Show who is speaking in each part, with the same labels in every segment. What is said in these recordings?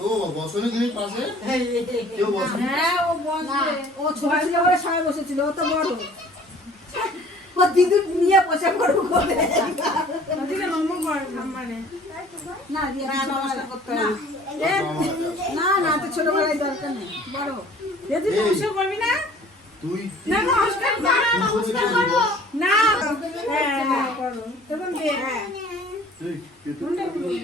Speaker 1: ও বসনে তুমি পাশে? কেউ বসে
Speaker 2: হ্যাঁ ও বসবে
Speaker 3: ও ছোট ছিল বলে সবাই বসেছিল ও তো বড়। ও দিদুর নিয়ে বসে পড়ব করে
Speaker 2: ওদিকে নম্বর করে খাম্বারে
Speaker 3: না দিয়ে
Speaker 2: নমস্কার করতে
Speaker 3: না না না তো ছোটবেলায় দরকার নেই। বড়।
Speaker 2: যদি নমস্কার করবি না?
Speaker 1: তুই
Speaker 2: না নমস্কার কর।
Speaker 1: নমস্কার করো।
Speaker 2: না হ্যাঁ হ্যাঁ। করো তখন হ্যাঁ
Speaker 1: তুই কে তুই?
Speaker 2: কোনটা করবি?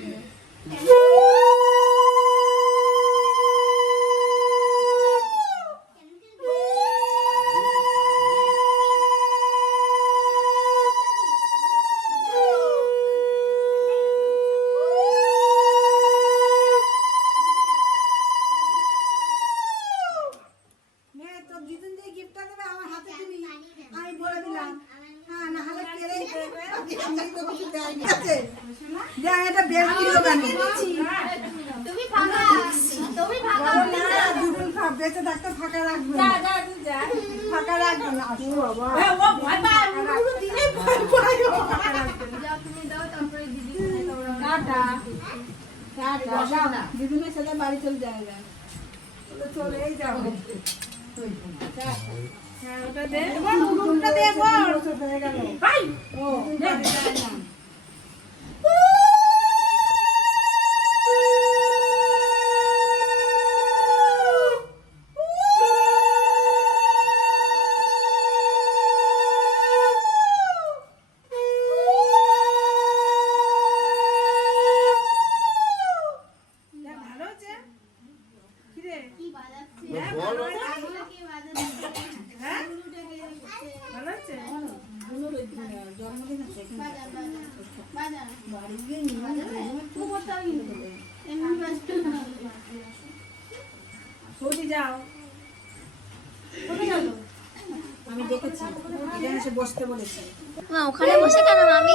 Speaker 3: নে তোর দিদুন যে গিফটটা দেবে আমার হাতে দিবি আমি বলে দিলাম হ্যাঁ না হলে কেড়ে দেবে আমি তো কিছু দেয়নি আছে যা এটা বের করে কেন
Speaker 4: তুমি ফাঁকা তুমি ফাঁকা
Speaker 3: না দিদুন খা বেঁচে থাকতে ফাঁকা রাখবে না। ফাঁকা রাখবে না আসো বাবা।
Speaker 2: এ, ও ভয় পায় পুরো দিনে ভয় পায়। ও।
Speaker 4: যাও তুমি
Speaker 3: যাও আমি দেখেছি। বসতে বলেছি।
Speaker 4: ওখানে বসে কেন মামি?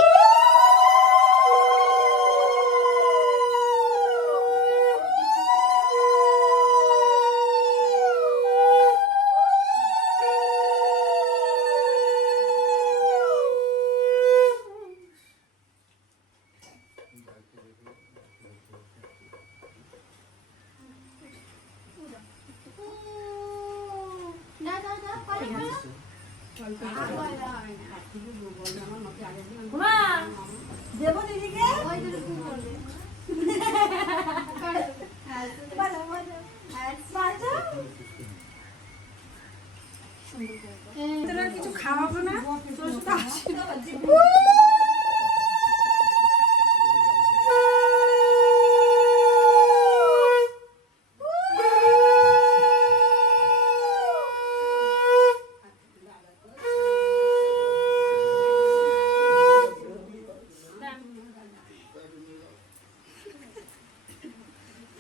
Speaker 2: কিছু খাওয়াবো না তোর শুধু আশীর্বাদ দিবি।
Speaker 3: না না ও থালা রাখবে না ও বুঝে
Speaker 4: না
Speaker 3: রাখবে
Speaker 4: সে পড়বে না
Speaker 3: দিদি আমার কি রে হ্যাঁ
Speaker 2: এখনই কে যাও
Speaker 3: ওই
Speaker 4: বাজে না সাতটা ভালো
Speaker 2: আর বাজে লাগবে না
Speaker 3: নে পাশে দে আবার দিবি তো এই দি-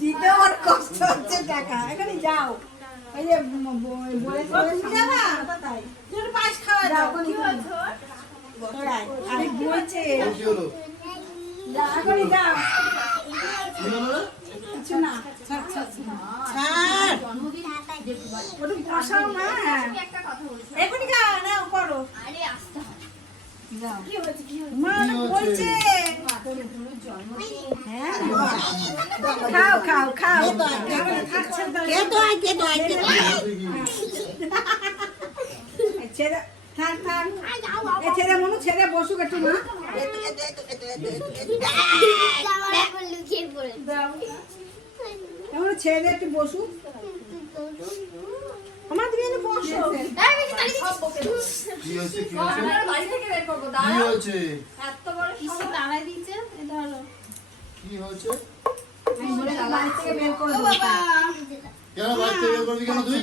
Speaker 3: দিতে ওর কষ্ট হচ্ছে টাকা। এখানে যাও। এখনই
Speaker 2: করো
Speaker 4: আরে আসতে
Speaker 3: খাও খাও খাও ছেড়ে মনু ছেড়ে বসুক একটু মা ছেড়ে একটু আমার তুমি এনে বসো।
Speaker 1: কি হয়েছে কি হয়েছে?
Speaker 4: বাড়ি থেকে বের করব
Speaker 1: কি হয়েছে?
Speaker 4: এত বড় কিসে দিয়েছে
Speaker 1: কি হয়েছে?
Speaker 3: আমি বাড়ি থেকে
Speaker 4: বাবা।
Speaker 1: কেন বাড়ি থেকে করবি কেন তুই?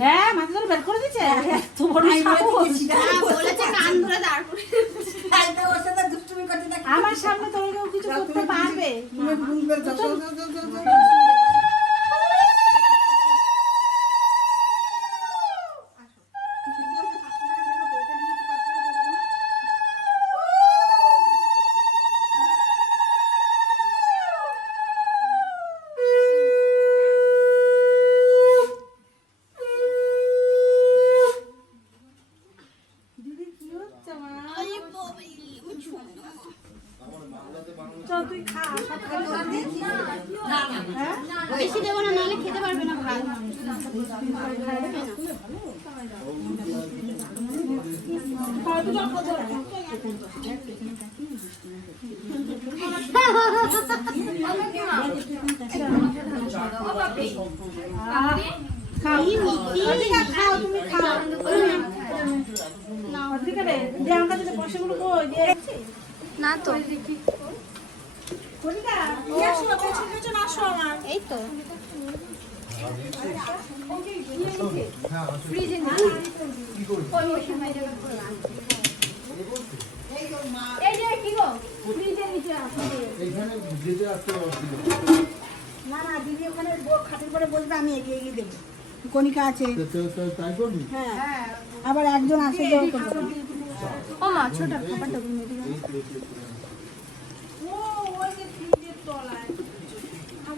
Speaker 2: হ্যাঁ মাথা ধরে বের করে দিচ্ছে এত বড় সাহস।
Speaker 4: বলেছে কান ধরে দাঁড় করে
Speaker 2: আমার সামনে তোমাকে কিছু করতে পারবে বেশি দেবো না নাহলে খেতে পারবে না ভাত।
Speaker 5: না তো। এই তো। এই যে কি গো? ফ্রিজের নিচে আছে।
Speaker 1: এইখানে যেতে আসতে অসুবিধা
Speaker 2: না না দিদি ওখানে খাটের পরে বলবে আমি এগিয়ে এগিয়ে দেবো। কণিকা আছে।
Speaker 1: তো- তো- তো তাই করবি?
Speaker 2: হ্যাঁ। আবার একজন আছে ও
Speaker 5: মা ছোট খাবারটা ঘুমিয়ে দিলাম
Speaker 1: এই তো, এই তো, এই তো।
Speaker 2: ও ওই যে ফ্রিজের তলায় আরে
Speaker 5: ফ্রিজের নিচে একটা
Speaker 2: হ্যাঁ এই তো এখানটা রয়েছে ওইটা তো একটা আছে, মাছ দেবো।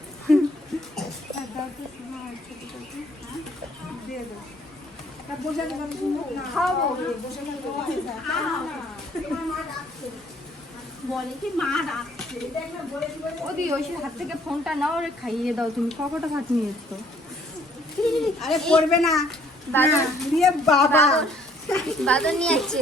Speaker 2: খাব
Speaker 5: বলে কি মা ডাকছে ওদি ওই হাত থেকে ফোনটা নাও আর খাইয়ে দাও তুমি কটা ভাত নিয়েছো
Speaker 2: আরে পড়বে না।
Speaker 5: দাদা।
Speaker 2: দিয়ে বাবা
Speaker 5: বাদর নিয়ে আসছে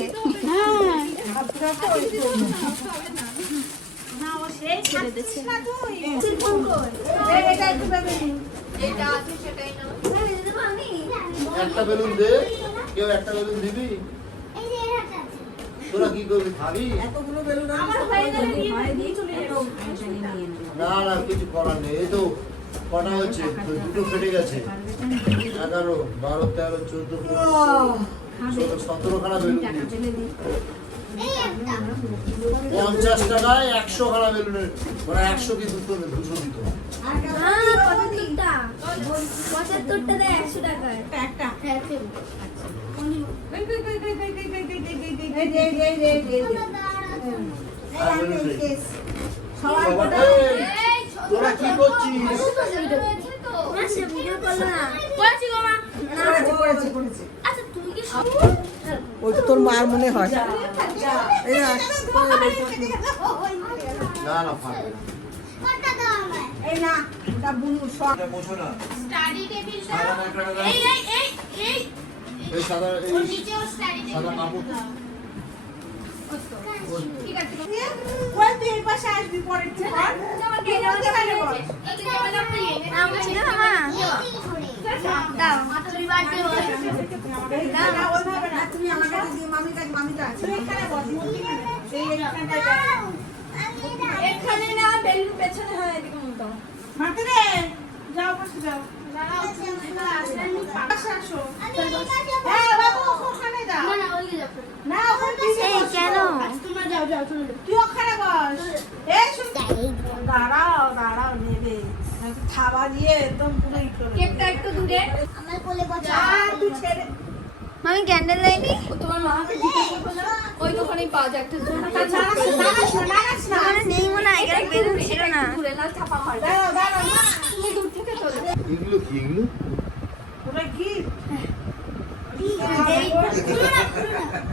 Speaker 2: একটু
Speaker 1: বেলুন দে। কেউ একটা বেলুন দিবি? তোরা কি করবি খাবি? না না কিছু করার নেই। এই তো কটা হচ্ছে? তো দুটো ফেটে গেছে। এগারো বারো তেরো চোদ্দ ষোলো সতেরো খানা বেলুন। পঞ্চাশ টাকায় একশো খানা বেলুনের মানে একশো কি দুটো দুশো দিত
Speaker 5: পঁচাত্তরটা দেয় একশো
Speaker 2: একটা।
Speaker 5: হ্যাঁ
Speaker 1: তোরা কি করছিস?
Speaker 2: করেছি, করেছি, করেছি।
Speaker 3: ওই তো তোর মার মনে হয়।
Speaker 1: না না।
Speaker 2: এই না ওটা বুনু সব।
Speaker 1: না।
Speaker 6: স্টাডি টেবিলটা
Speaker 1: সাদা ন্যাকড়াটা দাও।
Speaker 6: এই এই এই এই।
Speaker 1: এই সাদা এই
Speaker 6: ওর নিচেও স্টাডি
Speaker 1: সাদা কাপড়।
Speaker 6: ঠিক আছে।
Speaker 2: ওই তুই এই পাশে আসবি পরে একটু পর। এই মধ্যে বাইরে বল।
Speaker 6: এই টেবিলটা নিয়ে নে
Speaker 5: আমার ছিল মা। দাও।
Speaker 6: তুমি বাড়তে বল
Speaker 2: না, না, ওইভাবে না, তুমি আমার কাছে দিয়ে মামির কাছে। তুই এখানে এই এইখানটায় বস।
Speaker 5: এখানে না বেলুন পেছনে হয় এদিকে মতো
Speaker 2: মাকে রে, যাও বসে যাও। দাঁড়াও, দাঁড়াও, নেবে। থাবা দিয়ে একদম পুরো।
Speaker 5: কেকটা একটু দূরে।
Speaker 6: আমার কোলে বসো।
Speaker 2: তুই ছেড়ে
Speaker 5: মামি ক্যান্ডেল লাইনি? তোমার মামাকে জিজ্ঞাসা করলাম ওই দোকানেই পাওয়া যায়। একটা
Speaker 2: না, না, না।
Speaker 5: ওখানে নেই মনে হয় এখানে বেলুন ছিল না ঘুরে না ছাপা
Speaker 2: দাঁড়াও।
Speaker 5: তুমি দূর থেকে তোলো
Speaker 1: এগুলো কি এগুলো?
Speaker 2: ওটা কি?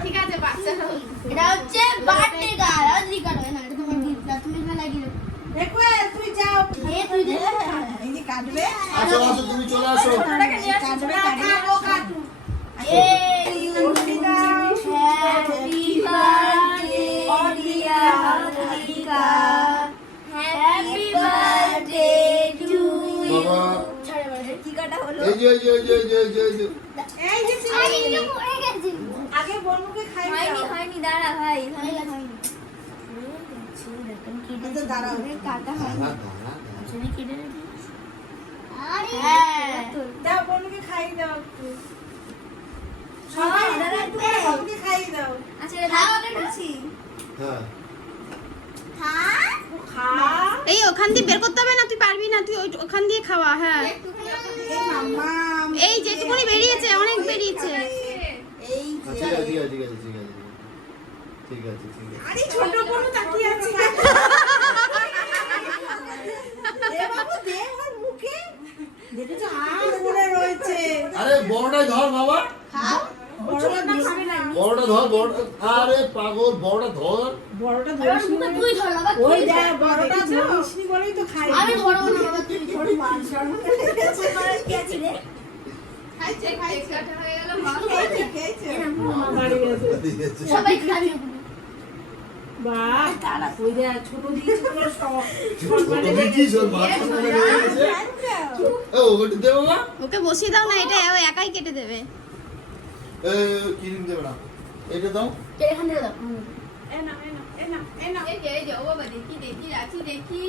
Speaker 6: ঠিক আছে বাচ্চারা এটা হচ্ছে বার্থডে না এটা তোমার গিফট তুমি এখানে লাগিয়ে দাও।
Speaker 2: দেখো, তুই যাও।
Speaker 6: এ তুই দে।
Speaker 2: এই যে কাটবে।
Speaker 1: আসো আসো তুমি চলে আসো।
Speaker 2: কাটবে,
Speaker 1: বাবা।
Speaker 5: কি কাটা হলো
Speaker 1: এই যে এই যে এই যে এই যে এই যে এই যে।
Speaker 2: এই যে ছিল।
Speaker 6: আরে এটা পড়ে গেছে।
Speaker 2: আগে বনুকে খাই
Speaker 5: হয়নি
Speaker 2: দাও।
Speaker 5: হয়নি দাঁড়া ভাই হয়নি হয়নি।
Speaker 2: আচ্ছা।
Speaker 5: কাটা হয়।
Speaker 6: হ্যাঁ
Speaker 2: দাও, খাই দাও একটু। সবাই
Speaker 5: দাঁড়া, একটু
Speaker 2: খাই দাও।
Speaker 5: আচ্ছা দাও
Speaker 1: হ্যাঁ
Speaker 2: খা।
Speaker 4: এই ওখান দিয়ে বের করতে হবে না? তুই পারবি না? তুই ওই- ওখান দিয়ে খাওয়া হ্যাঁ।
Speaker 2: এই মাম্মা,
Speaker 4: এই যেটুকুনি বেরিয়েছে অনেক বেরিয়েছে।
Speaker 2: এই
Speaker 1: আছে ঠিক আছে ঠিক আছে ঠিক আছে ঠিক আছে।
Speaker 3: আরে ছোট বড় তাকিয়ে আছে। এ বাবু দে ওর মুখে। দেখেছ আর রয়েছে।
Speaker 1: আরে বড়টাই ধর বাবা
Speaker 3: বড়টা খাবে না
Speaker 1: বড়টা ধর বড়টা আরে পাগল বড়টা ধর।
Speaker 3: বড়টা ধরিস
Speaker 6: তুই ধর বাবা
Speaker 3: ওই
Speaker 6: তুই
Speaker 3: বড়টা ধরিস নি বলেই তো খাই
Speaker 6: আমি ধরবো না বাবা তুই ধর।
Speaker 3: মান সম্মান লেগেছে। কি আছে রে।
Speaker 4: খাইছে খাইছে। কাটা হয়ে গেল মা
Speaker 3: খেয়েছে খেয়েছে। বাড়ি গেছে।
Speaker 6: সবাই খাবি
Speaker 3: বাহ তারা কই দেখ ছোট দিয়েছে তোর সব।
Speaker 1: ছোট দিচ্ছিস ওর বাচ্চা গেছে। ও ওটা দে
Speaker 7: ওকে বসিয়ে দাও না এটা ও একাই কেটে দেবে।
Speaker 1: কিরিম দেবে না এটা দাও।
Speaker 6: এখান থেকে দাও।
Speaker 4: এই যে এই যে ও বাবা দেখি দেখি রাখি দেখি।